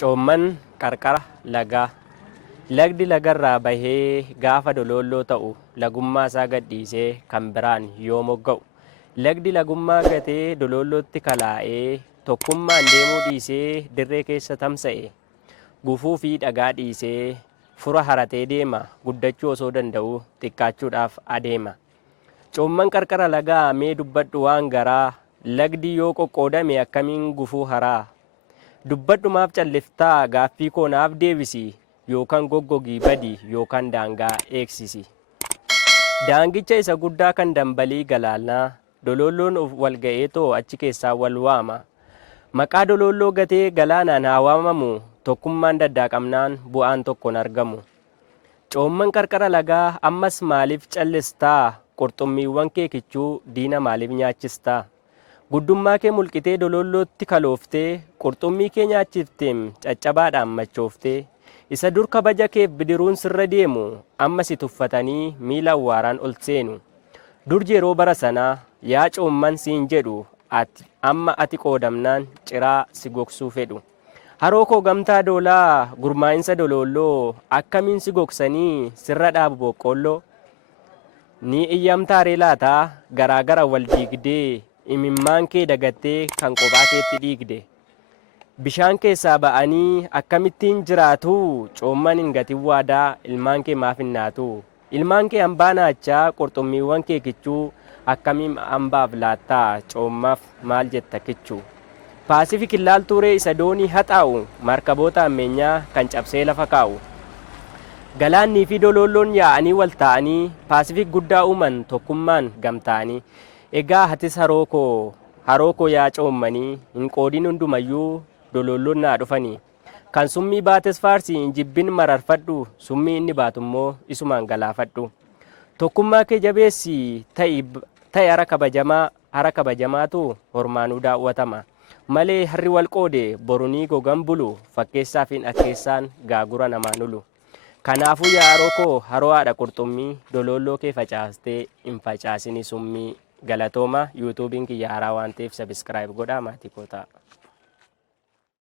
Coomman qarqara lagaa. Lagdi lagarraa bahee gaafa dololloo ta'u lagummaa isaa gadhiisee kan biraan yoo mogga'u. Lagdi lagummaa gatee dolollootti kalaa'ee tokkummaan deemuu dhiisee dirree keessa tamsa'e. Gufuu fi dhagaa dhiisee fura haratee deema. Guddachuu osoo danda'u xiqqaachuudhaaf adeema. Coomman qarqara lagaa mee dubbadhu waan garaa. Lagdi yoo qoqqoodame akkamiin gufuu haraa. Dubbadhumaaf calliftaa gaaffii koo naaf deebisi. Yookaan goggogii badii yookaan daangaa eegsisi. Daangicha isa guddaa kan dambalii galaanaa dololloon wal ga'eetoo achi keessaa wal waama. Maqaa dololloo gatee galaanaan haa waamamu tokkummaan daddaaqamnaan bu'aan tokkoon argamu. Coomman qarqara lagaa ammas maaliif callistaa qurxummiiwwan kee kichuu diina maaliif nyaachistaa. Guddummaa kee mulqitee dolollootti kalooftee qurxummii kee nyaachifteem caccabaadhaan machooftee. Isa dur kabaja keef bidiruun sirra deemu amma si tuffatanii miila awwaaraan ol seenu. Dur yeroo bara sanaa yaa coomman siin jedhu amma ati qoodamnaan ciraa si gogsuu fedhu. Haroo koo gamtaa doolaa gurmaa'insa dololloo akkamiin si gogsanii sirra dhaabu boqqolloo. Ni iyyamtaaree laataa garaagara wal diigdee imimmaan kee dagattee kan kophaa keetti dhiigde. Bishaan keessaa ba'anii akkamittiin jiraatu coomman hin gatin waadaa ilmaan kee maaf hin naatu. Ilmaan kee hambaa naachaa qurxummiiwwan kee kichuu akkamiin hambaaf laattaa coommaaf maal jetta kichuu. Paasifik ilaaltuuree isa doonii haxaa'u markaboota ammeenyaa kan cabsee lafa kaa'u. Galaannii fi dololloon yaa'anii wal ta'anii paasifik guddaa uuman tokkummaan gamtaanii. Egaa hatis haroo koo yaa coommanii hin qoodin hundumayyuu dololloon naa dhufanii. Kan summii baates faarsii hin jibbin mararfadhu summii inni baatummoo isumaan galaafadhu. Tokkummaa kee jabeessi ta'e hara kabajamaatu hormaanuu daawwatama. Malee harri wal qoode borunii gogan bulu fakkeessaa fi akkeessaan gaagura namaan ulu. Kanaafuu yaa haroo koo haroo haadha qurxummii dololloo kee facaastee hin facaasini summii. Galatooma yuutuubiin kiyya haaraa waan ta'eef sabiskiraayib godhaa maatii koo ta'a.